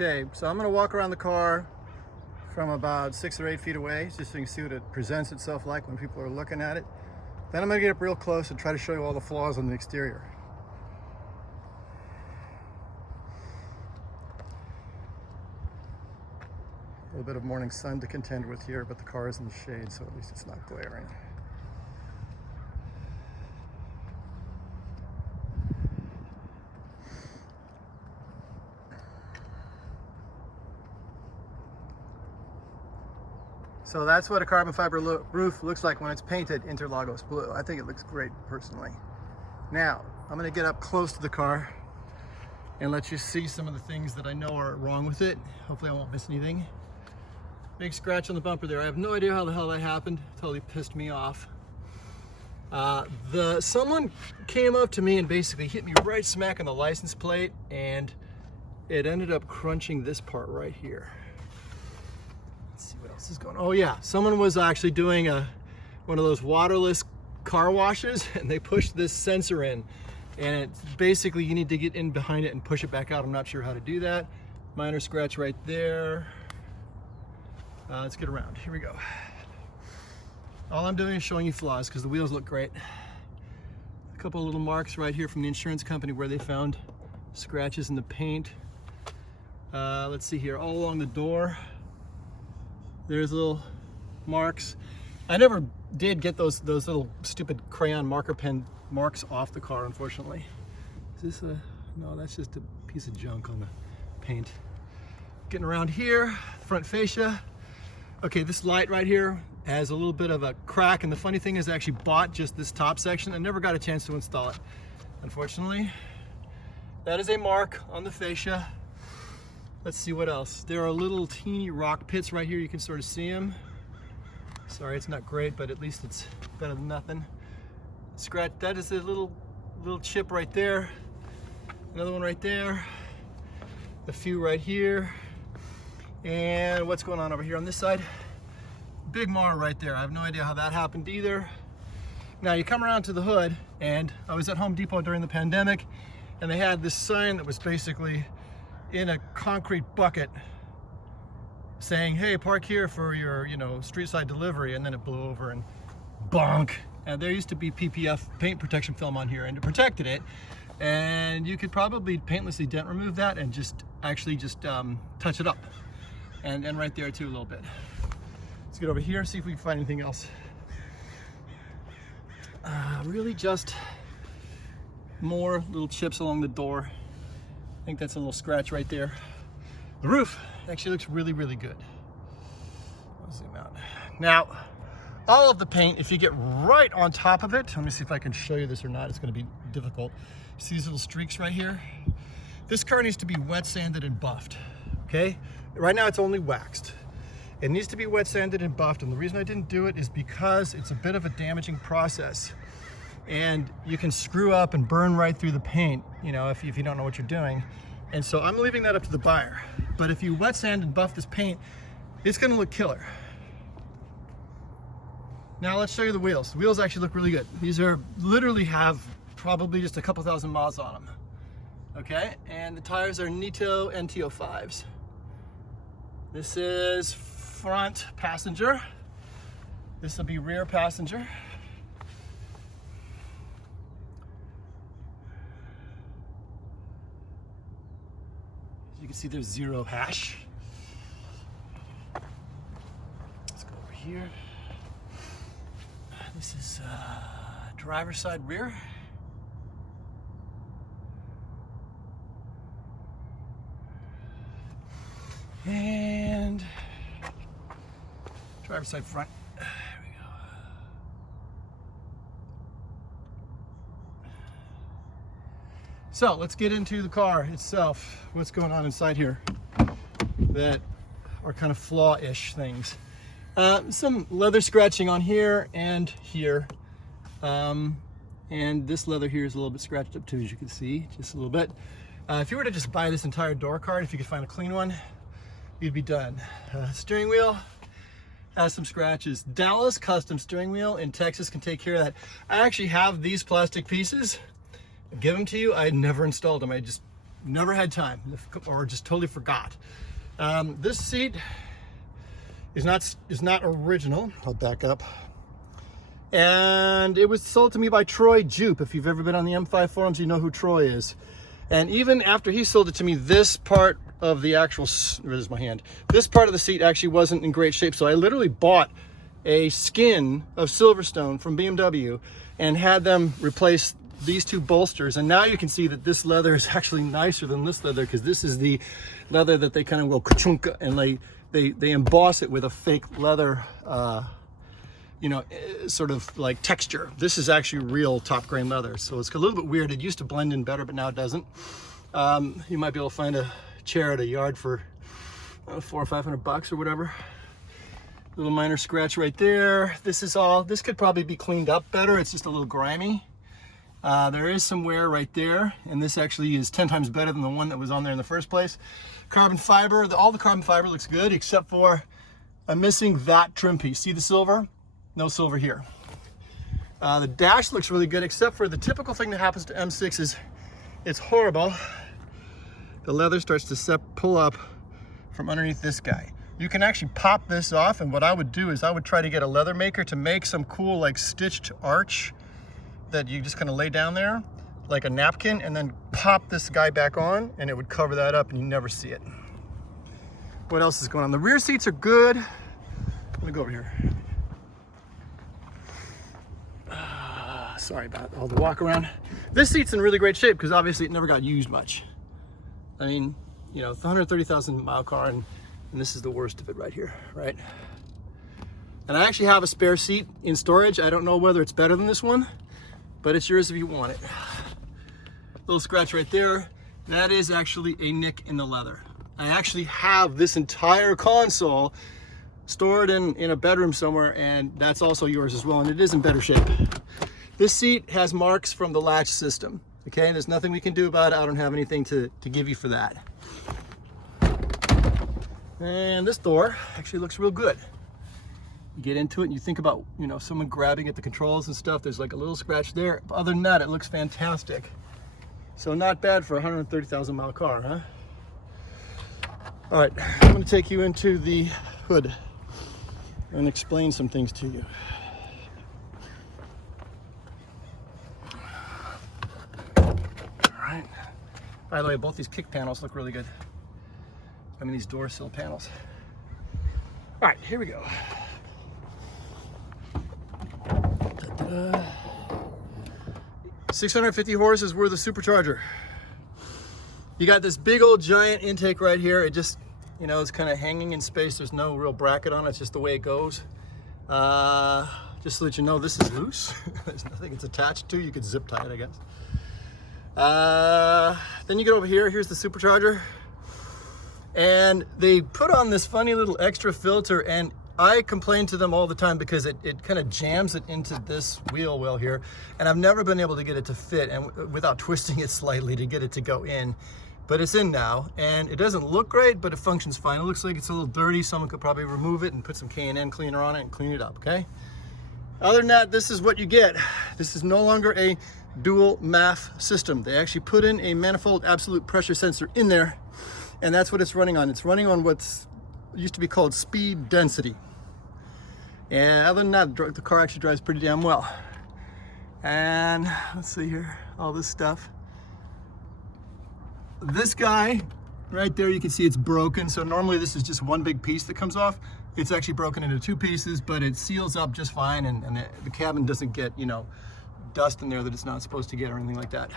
Okay, so I'm gonna walk around the car from about 6 or 8 feet away, just so you can see what it presents itself like when people are looking at it. Then I'm gonna get up real close and try to show you all the flaws on the exterior. A little bit of morning sun to contend with here, but the car is in the shade, so at least it's not glaring. So that's what a carbon fiber roof looks like when it's painted Interlagos blue. I think it looks great personally. Now, I'm gonna get up close to the car and let you see some of the things that I know are wrong with it. Hopefully I won't miss anything. Big scratch on the bumper there. I have no idea how the hell that happened. Totally pissed me off. Someone came up to me and basically hit me right smack on the license plate, and it ended up crunching this part right here. Let's see what else is going on. Oh yeah, someone was actually doing one of those waterless car washes, and they pushed this sensor in, and it's basically you need to get in behind it and push it back out. I'm not sure how to do that. Minor scratch right there. Let's get around. Here we go. All I'm doing is showing you flaws because the wheels look great. A couple of little marks right here from the insurance company where they found scratches in the paint. Let's see here, all along the door. There's little marks. I never did get those little stupid crayon marker pen marks off the car, unfortunately. Is this no, that's just a piece of junk on the paint. Getting around here, front fascia. Okay, this light right here has a little bit of a crack, and the funny thing is I actually bought just this top section and never got a chance to install it, unfortunately. That is a mark on the fascia. Let's see what else. There are little teeny rock pits right here. You can sort of see them. Sorry, it's not great, but at least it's better than nothing. Scratch, that is a little chip right there. Another one right there. A few right here. And what's going on over here on this side? Big mar right there. I have no idea how that happened either. Now you come around to the hood, and I was at Home Depot during the pandemic, and they had this sign that was basically in a concrete bucket saying, hey, park here for your, street side delivery, and then it blew over and bonk. And there used to be PPF, paint protection film, on here, and it protected it. And you could probably paintlessly dent remove that and just touch it up. And right there too a little bit. Let's get over here, see if we can find anything else. Really just more little chips along the door. I think that's a little scratch right there. The roof actually looks really, really good. I'll zoom out. Now, all of the paint, if you get right on top of it, let me see if I can show you this or not, it's gonna be difficult. See these little streaks right here? This car needs to be wet sanded and buffed, okay? Right now it's only waxed. It needs to be wet sanded and buffed, and the reason I didn't do it is because it's a bit of a damaging process. And you can screw up and burn right through the paint, if you don't know what you're doing. And so I'm leaving that up to the buyer. But if you wet sand and buff this paint, it's gonna look killer. Now let's show you the wheels. The wheels actually look really good. These literally have probably just a couple thousand miles on them. Okay, and the tires are Nito NTO5s. This is front passenger. This will be rear passenger. You can see there's zero hash. Let's go over here. This is driver's side rear. And driver's side front. There we go. So let's get into the car itself. What's going on inside here that are kind of flaw-ish things. Some leather scratching on here and here. And this leather here is a little bit scratched up too, as you can see, just a little bit. If you were to just buy this entire door card, if you could find a clean one, you'd be done. Steering wheel has some scratches. Dallas custom steering wheel in Texas can take care of that. I actually have these plastic pieces. Give them to you. I never installed them. I just never had time, or just totally forgot. This seat is not original. I'll back up. And it was sold to me by Troy Jupe. If you've ever been on the M5 forums, you know who Troy is. And even after he sold it to me, this part of the actual, where's my hand? This part of the seat actually wasn't in great shape. So I literally bought a skin of Silverstone from BMW and had them replace these two bolsters. And now you can see that this leather is actually nicer than this leather, because this is the leather that they kind of go ka-chunka, and they emboss it with a fake leather, you know, sort of like texture. This is actually real top grain leather, so it's a little bit weird. It used to blend in better, but now it doesn't. You might be able to find a chair at a yard for $400 or $500 or whatever. Little minor scratch right there. This could probably be cleaned up better. It's just a little grimy. There is some wear right there, and this actually is 10 times better than the one that was on there in the first place. Carbon fiber, all the carbon fiber looks good, except for I'm missing that trim piece. See the silver? No silver here. The dash looks really good, except for the typical thing that happens to M6 is it's horrible. The leather starts to pull up from underneath this guy. You can actually pop this off, and what I would do is I would try to get a leather maker to make some cool like stitched arch that you just kind of lay down there like a napkin, and then pop this guy back on, and it would cover that up and you never see it. What else is going on? The rear seats are good. Let me go over here. Sorry about all the walk around. This seat's in really great shape because obviously it never got used much. I mean, you know, it's a 130,000 mile car, and this is the worst of it right here, right? And I actually have a spare seat in storage. I don't know whether it's better than this one, but it's yours if you want it. Little scratch right there. That is actually a nick in the leather. I actually have this entire console stored in a bedroom somewhere, and that's also yours as well, and it is in better shape. This seat has marks from the latch system. Okay, there's nothing we can do about it. I don't have anything to give you for that. And this door actually looks real good. You get into it and you think about, you know, someone grabbing at the controls and stuff. There's like a little scratch there. But other than that, it looks fantastic. So not bad for a 130,000 mile car, huh? All right, I'm gonna take you into the hood and explain some things to you. By the way, both these kick panels look really good. I mean, these door sill panels. All right, here we go. 650 horses worth of supercharger. You got this big old giant intake right here. It just, you know, it's kind of hanging in space. There's no real bracket on it. It's just the way it goes. Just to let you know, this is loose. There's nothing it's attached to. You could zip tie it, I guess. Then you get over here, here's the supercharger, and they put on this funny little extra filter, and I complain to them all the time because it kind of jams it into this wheel well here, and I've never been able to get it to fit, and without twisting it slightly to get it to go in. But it's in now, and it doesn't look great, but it functions fine. It looks like it's a little dirty. Someone could probably remove it and put some K&N cleaner on it and clean it up, okay? Other than that, this is what you get. This is no longer a dual MAF system. They actually put in a manifold absolute pressure sensor in there, and that's what it's running on. It's running on what's used to be called speed density. And other than that, the car actually drives pretty damn well. And let's see here, all this stuff. This guy right there, you can see it's broken. So normally this is just one big piece that comes off. It's actually broken into two pieces, but it seals up just fine, and the cabin doesn't get, you know, dust in there that it's not supposed to get or anything like that.